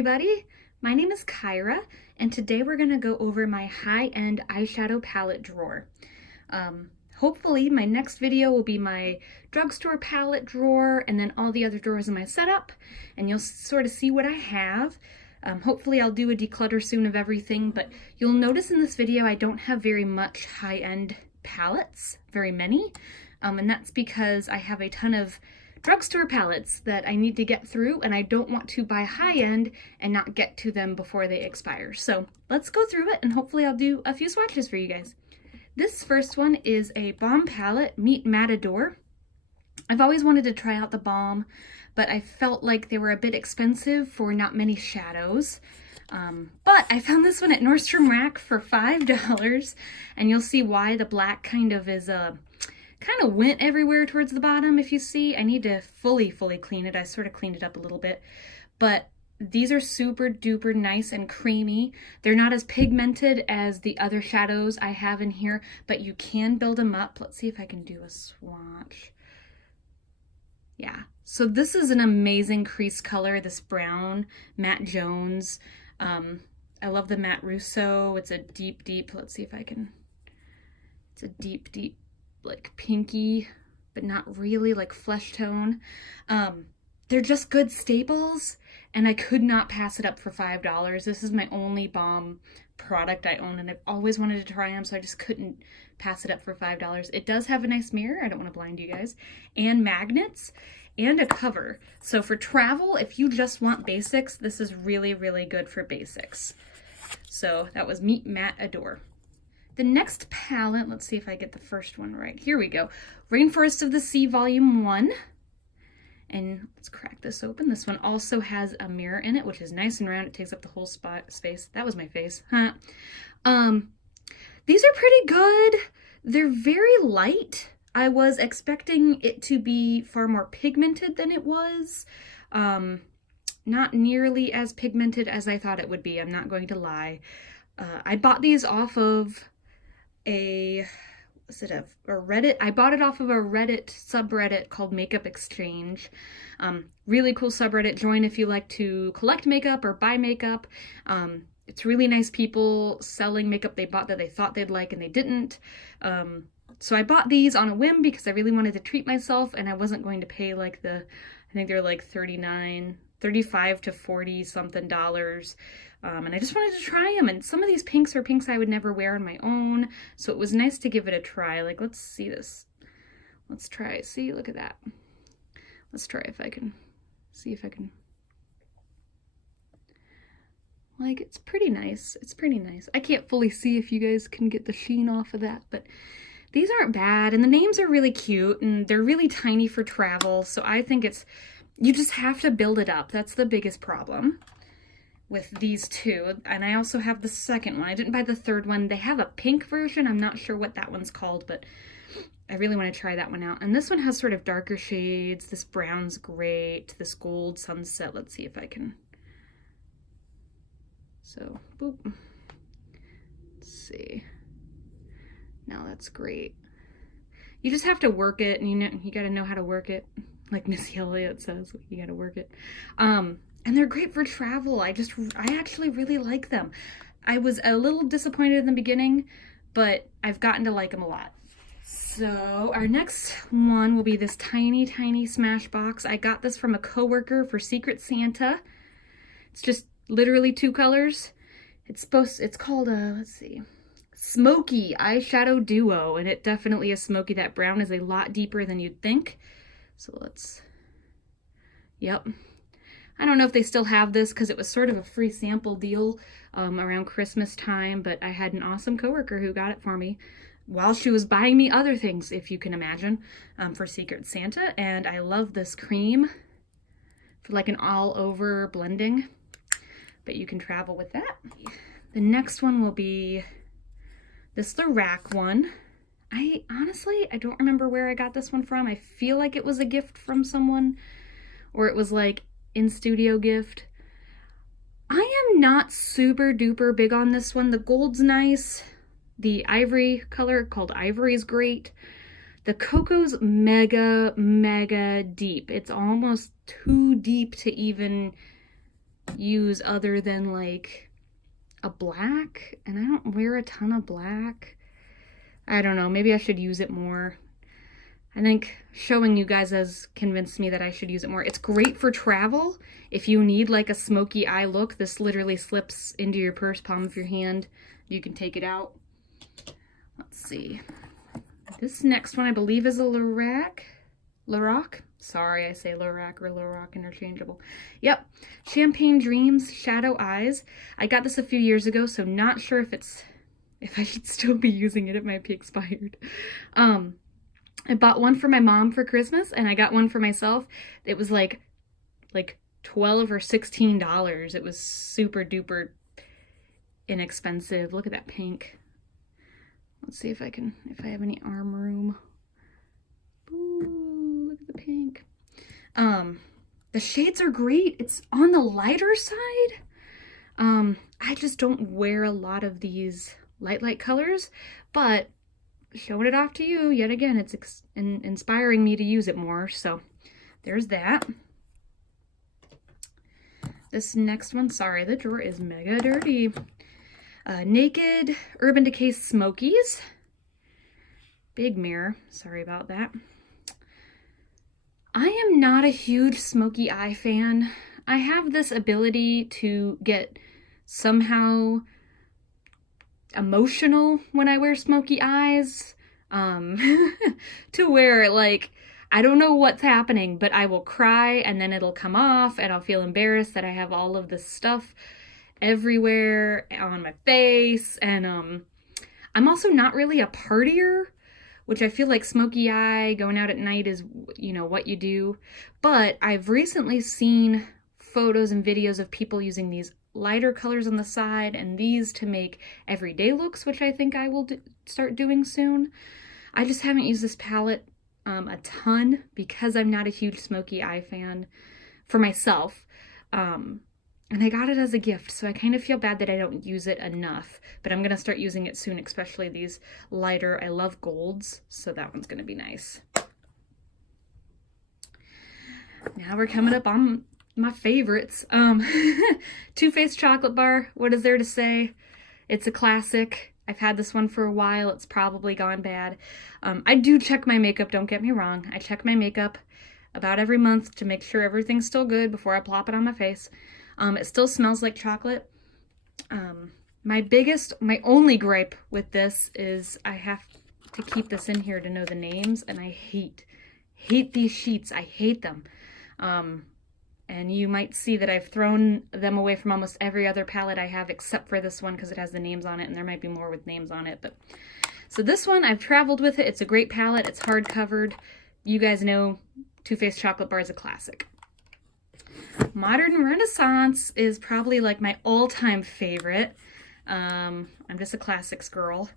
everybody, my name is Kyra, and today we're going to go over my high-end eyeshadow palette drawer. Hopefully my next video will be my drugstore palette drawer and then all the other drawers in my setup, and you'll sort of see what I have. Hopefully I'll do a declutter soon of everything, but you'll notice in this video I don't have very much high-end palettes, very many, and that's because I have a ton of drugstore palettes that I need to get through, and I don't want to buy high-end and not get to them before they expire. So let's go through it, and hopefully I'll do a few swatches for you guys. This first one is a Balm palette, Meet Matador. I've always wanted to try out the Balm, but I felt like they were a bit expensive for not many shadows. But I found this one at Nordstrom Rack for $5, and you'll see why. The black kind of went everywhere towards the bottom. If you see, I need to fully clean it. I sort of cleaned it up a little bit, but these are super duper nice and creamy. They're not as pigmented as the other shadows I have in here, but you can build them up. Let's see if I can do a swatch. Yeah, so this is an amazing crease color, this brown Matte Jones. I love the Matte Russo. It's a deep, let's see if I can, it's a deep, like pinky, but not really, like flesh tone. They're just good staples, and I could not pass it up for $5. This is my only Balm product I own, and I've always wanted to try them, so I just couldn't pass it up for $5. It does have a nice mirror, I don't want to blind you guys, and magnets, and a cover. So for travel, if you just want basics, this is really good for basics. So that was Meet Matador. The next palette, let's see if I get the first one right. Here we go. Rainforest of the Sea Volume 1. And let's crack this open. This one also has a mirror in it, which is nice and round. It takes up the whole space. That was my face. Huh? These are pretty good. They're very light. I was expecting it to be far more pigmented than it was. Not nearly as pigmented as I thought it would be. I'm not going to lie. I bought these off of a Reddit? I bought it off of a Reddit subreddit called Makeup Exchange. Really cool subreddit. Join if you like to collect makeup or buy makeup. It's really nice people selling makeup they bought that they thought they'd like and they didn't. So I bought these on a whim because I really wanted to treat myself, and I wasn't going to pay like I think they're like $35 to $40 something. And I just wanted to try them, and some of these pinks are pinks I would never wear on my own, so it was nice to give it a try. Like, let's see this. Let's try. See, look at that. Let's try if I can see if I can. Like, it's pretty nice. It's pretty nice. I can't fully see if you guys can get the sheen off of that, but these aren't bad, and the names are really cute, and they're really tiny for travel, so I think you just have to build it up. That's the biggest problem with these two. And I also have the second one. I didn't buy the third one. They have a pink version. I'm not sure what that one's called, but I really want to try that one out. And this one has sort of darker shades. This brown's great. This gold sunset. Let's see if I can. So, boop. Let's see. Now that's great. You just have to work it, and you got to know how to work it. Like Missy Elliott says, you got to work it. And they're great for travel. I actually really like them. I was a little disappointed in the beginning, but I've gotten to like them a lot. So our next one will be this tiny Smashbox. I got this from a coworker for Secret Santa. It's just literally 2 colors. It's called let's see, Smokey Eyeshadow Duo, and it definitely is smoky. That brown is a lot deeper than you'd think. So yep. I don't know if they still have this because it was sort of a free sample deal around Christmas time, but I had an awesome coworker who got it for me while she was buying me other things, if you can imagine, for Secret Santa. And I love this cream for like an all-over blending, but you can travel with that. The next one will be the Rack one. I don't remember where I got this one from. I feel like it was a gift from someone, or it was like in-studio gift. I am not super duper big on this one. The gold's nice. The ivory color called Ivory is great. The cocoa's mega deep. It's almost too deep to even use other than like a black, and I don't wear a ton of black. I don't know, maybe I should use it more. I think showing you guys has convinced me that I should use it more. It's great for travel. If you need like a smoky eye look, this literally slips into your purse, palm of your hand. You can take it out. Let's see. This next one I believe is a Lorac. Sorry, I say Lorac or Lorac interchangeable. Yep, Champagne Dreams Shadow Eyes. I got this a few years ago, so not sure if I should still be using it. It might be expired. I bought one for my mom for Christmas, and I got one for myself. It was like $12 or $16. It was super duper inexpensive. Look at that pink. Let's see if I have any arm room. Ooh, look at the pink. The shades are great. It's on the lighter side. I just don't wear a lot of these light colors, but showing it off to you, yet again, it's inspiring me to use it more, so there's that. This next one, sorry, the drawer is mega dirty. Naked Urban Decay Smokies. Big mirror, sorry about that. I am not a huge smoky eye fan. I have this ability to get somehow emotional when I wear smoky eyes, to where like I don't know what's happening, but I will cry and then it'll come off and I'll feel embarrassed that I have all of this stuff everywhere on my face. And I'm also not really a partier, which I feel like smoky eye going out at night is, you know, what you do. But I've recently seen photos and videos of people using these lighter colors on the side and these to make everyday looks, which I think I will start doing soon. I just haven't used this palette a ton because I'm not a huge smoky eye fan for myself. And I got it as a gift, so I kind of feel bad that I don't use it enough, but I'm going to start using it soon, especially these lighter, I love golds, so that one's going to be nice. Now we're coming up on my favorites. Too Faced Chocolate Bar. What is there to say? It's a classic. I've had this one for a while. It's probably gone bad. I do check my makeup, don't get me wrong. I check my makeup about every month to make sure everything's still good before I plop it on my face. It still smells like chocolate. My only gripe with this is I have to keep this in here to know the names, and I hate these sheets. I hate them. And you might see that I've thrown them away from almost every other palette I have except for this one because it has the names on it, and there might be more with names on it. But so this one, I've traveled with it. It's a great palette. It's hard covered. You guys know Too Faced Chocolate Bar is a classic. Modern Renaissance is probably like my all-time favorite. I'm just a classics girl.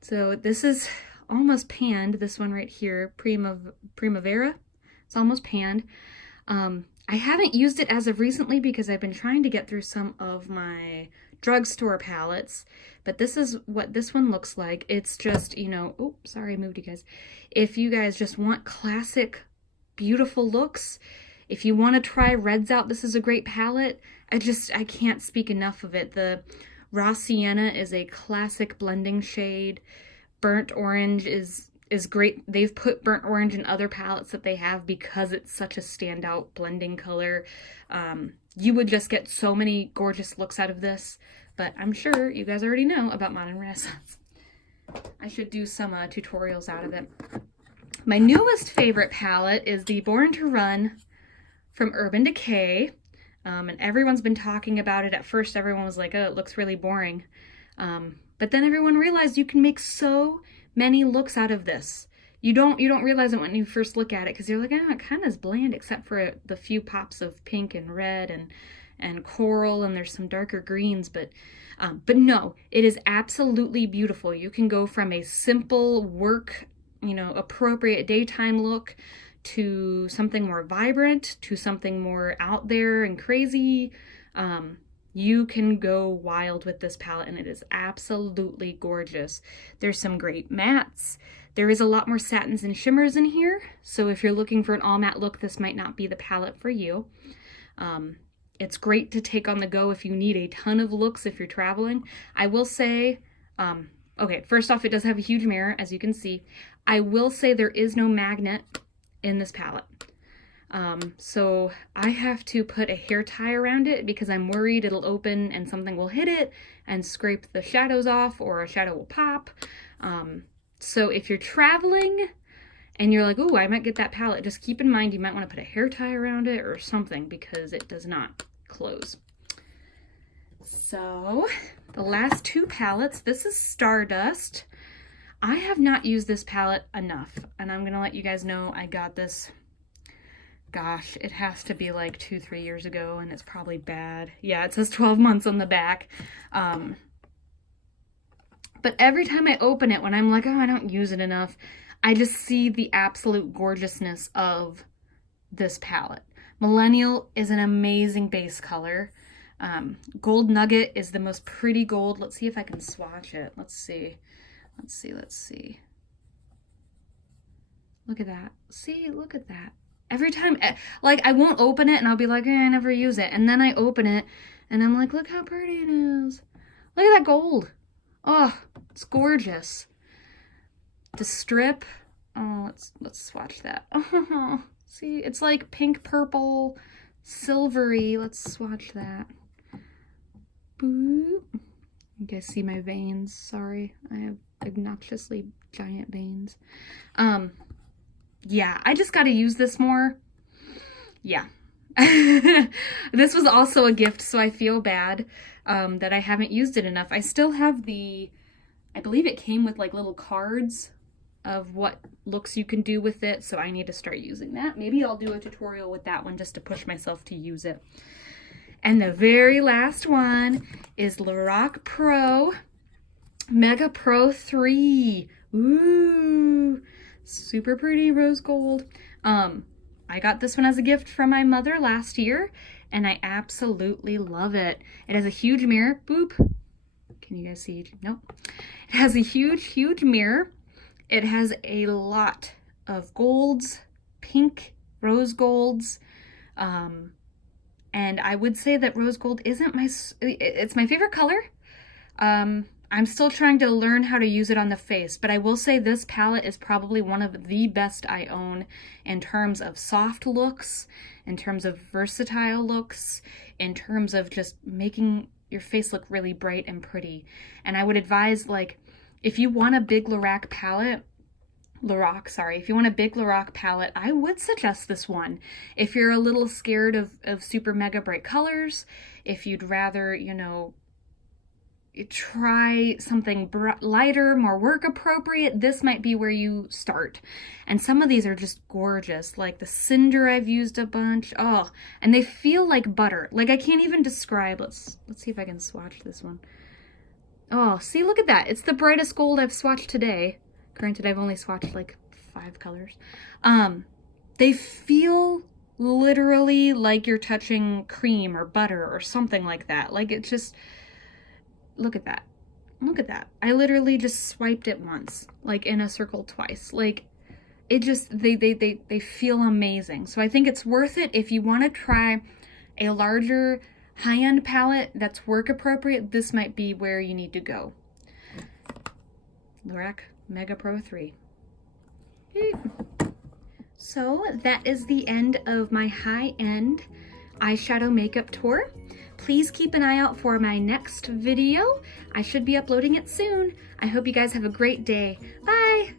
So this is almost panned. This one right here, Primavera. It's almost panned. I haven't used it as of recently because I've been trying to get through some of my drugstore palettes, but this is what this one looks like. It's just, you know, oh, sorry, I moved you guys. If you guys just want classic, beautiful looks, if you want to try reds out, this is a great palette. I can't speak enough of it. The Raw Sienna is a classic blending shade. Burnt Orange is great. They've put burnt orange in other palettes that they have because it's such a standout blending color. You would just get so many gorgeous looks out of this, but I'm sure you guys already know about Modern Renaissance. I should do some tutorials out of it. My newest favorite palette is the Born to Run from Urban Decay, and everyone's been talking about it. At first, everyone was like, oh, it looks really boring. But then everyone realized you can make so many looks out of this. You don't realize it when you first look at it because you're like, oh, it kind of is bland except for the few pops of pink and red and coral, and there's some darker greens, but no, it is absolutely beautiful. You can go from a simple work, you know, appropriate daytime look to something more vibrant, to something more out there and crazy. You can go wild with this palette, and it is absolutely gorgeous. There's some great mattes. There is a lot more satins and shimmers in here, so if you're looking for an all matte look, this might not be the palette for you. It's great to take on the go if you need a ton of looks if you're traveling. I will say, okay, first off, it does have a huge mirror, as you can see. I will say there is no magnet in this palette. So I have to put a hair tie around it because I'm worried it'll open and something will hit it and scrape the shadows off, or a shadow will pop. So if you're traveling and you're like, oh, I might get that palette, just keep in mind you might want to put a hair tie around it or something because it does not close. So the last two palettes, this is Stardust. I have not used this palette enough, and I'm gonna let you guys know I got this, gosh, it has to be like 2-3 years ago, and it's probably bad. Yeah, it says 12 months on the back. But every time I open it, when I'm like, oh, I don't use it enough, I just see the absolute gorgeousness of this palette. Millennial is an amazing base color. Gold Nugget is the most pretty gold. Let's see if I can swatch it. Let's see. Let's see. Look at that. See, look at that. Every time, like, I won't open it and I'll be like, I never use it. And then I open it and I'm like, look how pretty it is. Look at that gold. Oh, it's gorgeous. The strip. Oh, let's swatch that. Oh, see, it's like pink, purple, silvery. Let's swatch that. Boop. You guys see my veins? Sorry, I have obnoxiously giant veins. Yeah, I just got to use this more. Yeah. This was also a gift, so I feel bad that I haven't used it enough. I still have I believe it came with like little cards of what looks you can do with it, so I need to start using that. Maybe I'll do a tutorial with that one just to push myself to use it. And the very last one is Lorac Pro Mega Pro 3. Ooh, super pretty rose gold. I got this one as a gift from my mother last year, and I absolutely love it. It has a huge mirror. Boop. Can you guys see? Nope. It has a huge mirror. It has a lot of golds, pink rose golds, and I would say that rose gold isn't it's my favorite color. I'm still trying to learn how to use it on the face, but I will say this palette is probably one of the best I own in terms of soft looks, in terms of versatile looks, in terms of just making your face look really bright and pretty. And I would advise, like, if you want a big Lorac palette, if you want a big Lorac palette, I would suggest this one. If you're a little scared of super mega bright colors, if you'd rather, you know, try something lighter, more work appropriate, this might be where you start. And some of these are just gorgeous, like the Cinder I've used a bunch. Oh, and they feel like butter. Like, I can't even describe. Let's see if I can swatch this one. Oh, see, look at that. It's the brightest gold I've swatched today. Granted, I've only swatched like 5 colors. They feel literally like you're touching cream or butter or something like that. Like, it's just, look at that. Look at that. I literally just swiped it once, like in a circle twice. Like, it just, they feel amazing. So I think it's worth it if you want to try a larger high-end palette that's work appropriate. This might be where you need to go. Lorac Mega Pro 3. Okay. So that is the end of my high-end eyeshadow makeup tour. Please keep an eye out for my next video. I should be uploading it soon. I hope you guys have a great day. Bye!